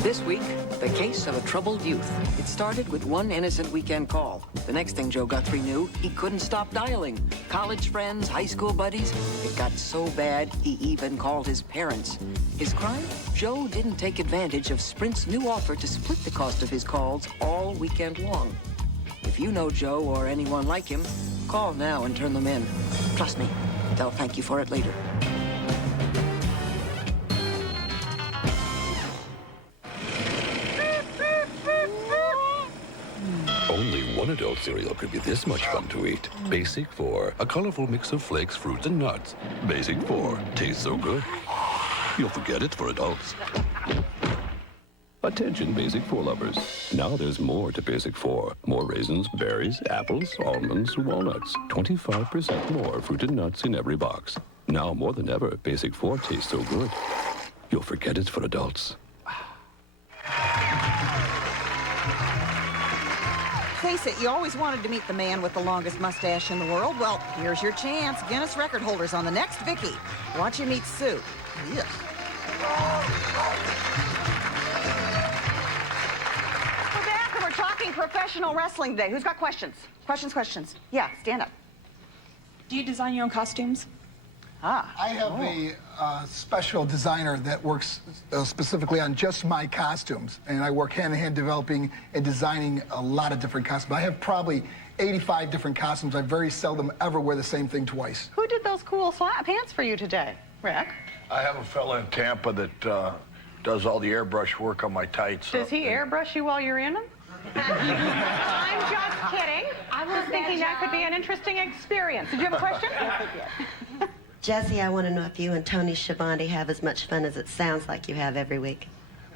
This week, the case of a troubled youth. It started with one innocent weekend call. The next thing Joe Guthrie knew, he couldn't stop dialing. College friends, high school buddies. It got so bad, he even called his parents. His crime? Joe didn't take advantage of Sprint's new offer to split the cost of his calls all weekend long. If you know Joe or anyone like him, call now and turn them in. Trust me, they'll thank you for it later. Only one adult cereal could be this much fun to eat. Basic 4, a colorful mix of flakes, fruits, and nuts. Basic 4, tastes so good, you'll forget it's for adults. Attention Basic 4 lovers. Now there's more to Basic 4. More raisins, berries, apples, almonds, walnuts. 25% more fruit and nuts in every box. Now more than ever, Basic 4 tastes so good, you'll forget it's for adults. face it, you always wanted to meet the man with the longest mustache in the world. Well, here's your chance. Guinness record holders on the next Vicki. Watch you meet Sue. Yes. We're back and we're talking professional wrestling today. Who's got questions? Questions? Yeah, stand up. Do you design your own costumes? I have a special designer that works specifically on just my costumes, and I work hand-in-hand developing and designing a lot of different costumes. I have probably 85 different costumes. I very seldom ever wear the same thing twice. Who did those cool pants for you today, Rick? I have a fella in Tampa that does all the airbrush work on my tights. Does he airbrush you while you're in them? I'm just kidding. I was thinking that could be an interesting experience. Did you have a question? Jesse, I want to know if you and Tony Schiavone have as much fun as it sounds like you have every week.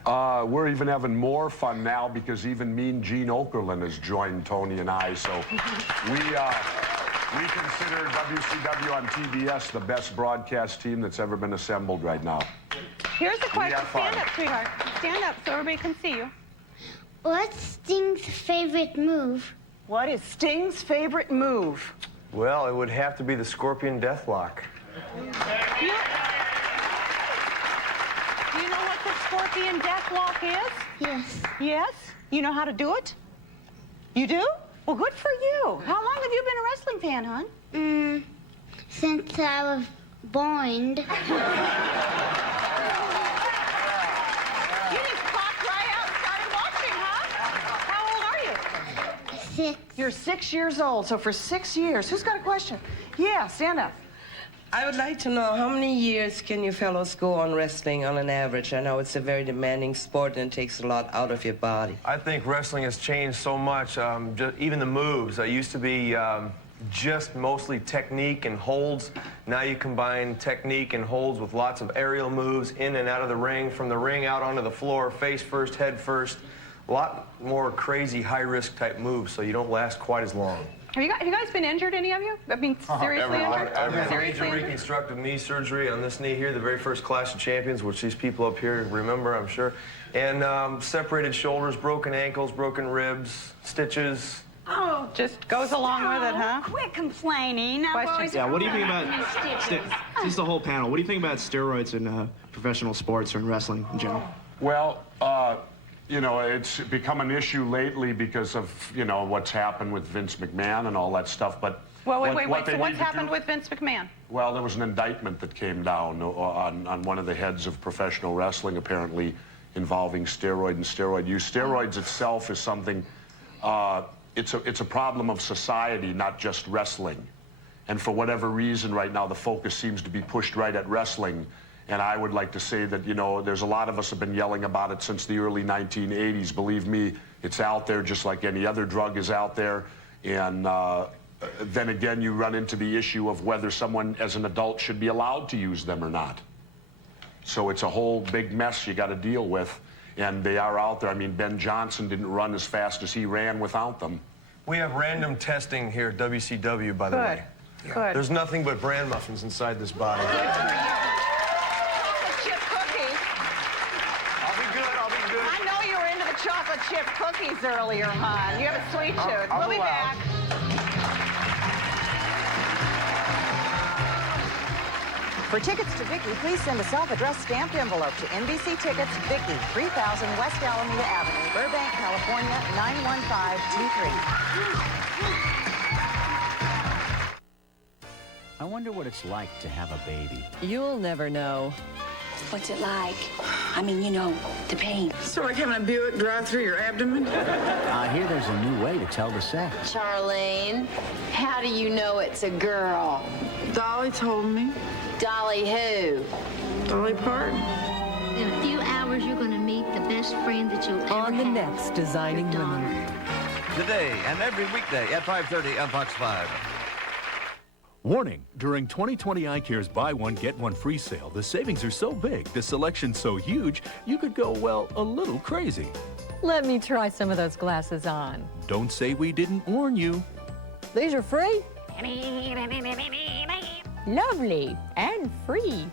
We're even having more fun now because even Mean Gene Okerlund has joined Tony and I. So we consider WCW on TBS the best broadcast team that's ever been assembled right now. Here's the question. Stand up, sweetheart. Stand up so everybody can see you. What's Sting's favorite move? What is Sting's favorite move? Well, it would have to be the Scorpion Deathlock. Do you know what the Scorpion Deathlock is? Yes. Yes? You know how to do it? You do? Well, good for you. How long have you been a wrestling fan, hon? Since I was born. You just popped right out and started watching, huh? How old are you? 6. You're 6 years old, so for 6 years. Who's got a question? Yeah, stand up. I would like to know how many years can you fellows go on wrestling on an average? I know it's a very demanding sport and it takes a lot out of your body. I think wrestling has changed so much. Even the moves. I used to be just mostly technique and holds. Now you combine technique and holds with lots of aerial moves in and out of the ring, from the ring out onto the floor, face first, head first. A lot more crazy, high-risk type moves, so you don't last quite as long. Have you guys been injured, any of you? I mean, seriously injured? Major reconstructive knee surgery on this knee here, the very first Clash of Champions, which these people up here remember, I'm sure. And separated shoulders, broken ankles, broken ribs, stitches. Oh, just goes along with it, huh? Quit complaining. Yeah, what do you think about just the whole panel? What do you think about steroids in professional sports or in wrestling in general? Well, you know, it's become an issue lately because of, you know, what's happened with Vince McMahon and all that stuff, but... Well, wait. So what's happened with Vince McMahon? Well, there was an indictment that came down on one of the heads of professional wrestling, apparently, involving steroid and steroid use. Steroids itself is something, it's a problem of society, not just wrestling. And for whatever reason right now, the focus seems to be pushed right at wrestling. And I would like to say that, you know, there's a lot of us have been yelling about it since the early 1980s. Believe me, it's out there just like any other drug is out there. And then again, you run into the issue of whether someone as an adult should be allowed to use them or not. So it's a whole big mess you got to deal with. And they are out there. I mean, Ben Johnson didn't run as fast as he ran without them. We have random testing here at WCW, by the way. Good. There's nothing but bran muffins inside this body. Chocolate chip cookies earlier, hon. You have a sweet tooth. We'll be back. For tickets to Vicki, please send a self-addressed stamped envelope to NBC Tickets, Vicki, 3000 West Alameda Avenue, Burbank, California, 91523. I wonder what it's like to have a baby. You'll never know. What's it like? I mean, you know, the pain. So like having a Buick drive through your abdomen? I hear there's a new way to tell the sex. Charlene, how do you know it's a girl? Dolly told me. Dolly who? Dolly Parton. In a few hours, you're going to meet the best friend that you'll ever have. On the next Designing Women. Today and every weekday at 5:30 on Fox 5. Warning, during 2020 Eye Care's buy one, get one free sale, the savings are so big, the selection's so huge, you could go, well, a little crazy. Let me try some of those glasses on. Don't say we didn't warn you. These are free? Lovely and free.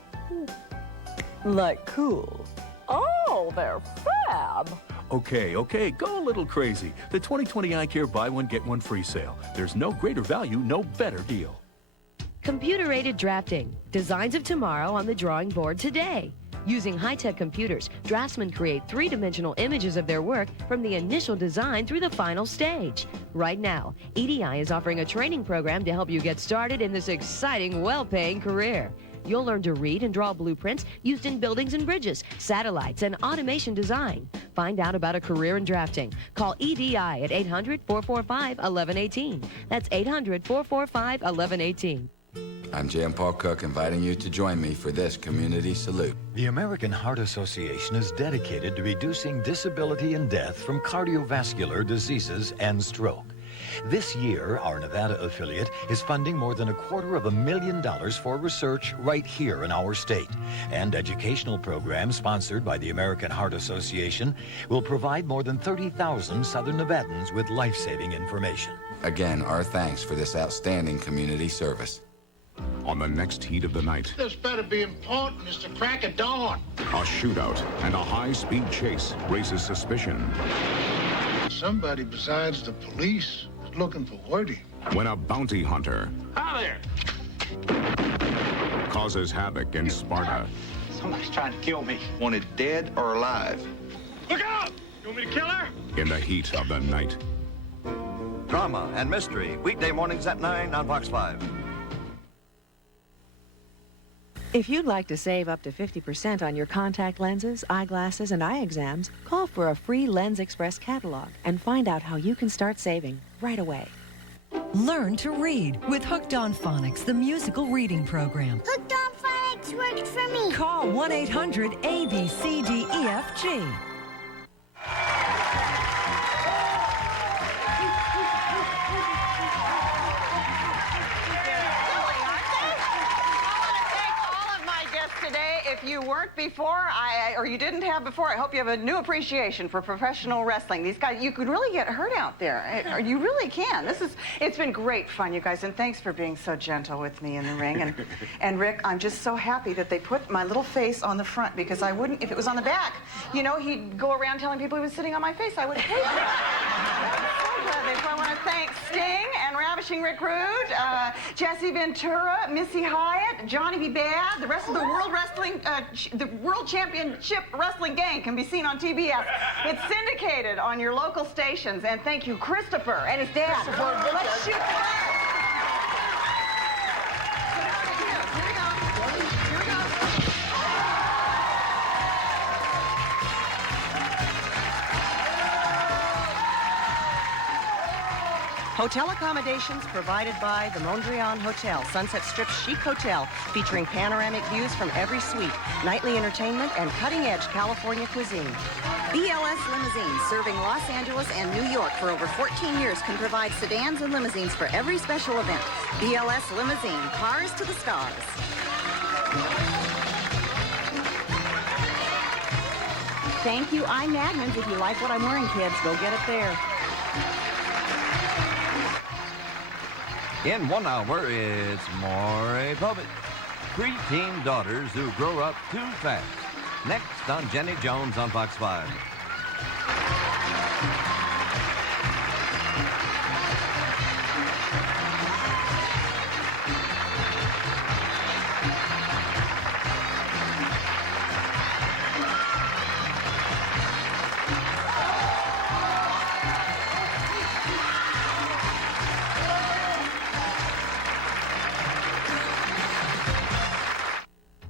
Like cool. Oh, they're fab. Okay, go a little crazy. The 2020 iCare Buy One, Get One Free sale. There's no greater value, no better deal. Computer-aided drafting. Designs of tomorrow on the drawing board today. Using high-tech computers, draftsmen create three-dimensional images of their work from the initial design through the final stage. Right now, EDI is offering a training program to help you get started in this exciting, well-paying career. You'll learn to read and draw blueprints used in buildings and bridges, satellites, and automation design. Find out about a career in drafting. Call EDI at 800-445-1118. That's 800-445-1118. I'm J.M. Paul Cook, inviting you to join me for this community salute. The American Heart Association is dedicated to reducing disability and death from cardiovascular diseases and stroke. This year, our Nevada affiliate is funding more than $250,000 for research right here in our state. And educational programs sponsored by the American Heart Association will provide more than 30,000 Southern Nevadans with life-saving information. Again, our thanks for this outstanding community service. On the next heat of the night, This better be important. It's the crack of dawn. a shootout and a high-speed chase raises suspicion Somebody besides the police is looking for Woody. when a bounty hunter Hi there. causes havoc in Sparta. Somebody's trying to kill me. Wanted dead or alive? Look out! You want me to kill her? In the heat of the night, Drama and mystery, weekday mornings at 9 on Fox 5. If you'd like to save up to 50% on your contact lenses, eyeglasses, and eye exams, call for a free Lens Express catalog and find out how you can start saving right away. Learn to read with Hooked on Phonics, the musical reading program. Hooked on Phonics worked for me. Call 1-800-ABCDEFG. Today, if you weren't before, or you didn't have before, I hope you have a new appreciation for professional wrestling. These guys, you could really get hurt out there. You really can. It's been great fun, you guys, and thanks for being so gentle with me in the ring. And Rick, I'm just so happy that they put my little face on the front, because I wouldn't, if it was on the back, you know, he'd go around telling people he was sitting on my face. I would hate that. I want to thank Sting and Ravishing Rick Rude, Jesse Ventura, Missy Hyatt, Johnny B. Bad, the rest of the World Wrestling, the World Championship Wrestling Gang can be seen on TBS. It's syndicated on your local stations. And thank you, Christopher and his dad. Let's shoot the fire. Hotel accommodations provided by the Mondrian Hotel, Sunset Strip Chic Hotel, featuring panoramic views from every suite, nightly entertainment, and cutting-edge California cuisine. BLS Limousines, serving Los Angeles and New York for over 14 years, can provide sedans and limousines for every special event. BLS Limousine, cars to the stars. Thank you, I'm Magnums. If you like what I'm wearing, kids, go get it there. In 1 hour, it's Maury Povich. Preteen daughters who grow up too fast. Next on Jenny Jones on Fox 5.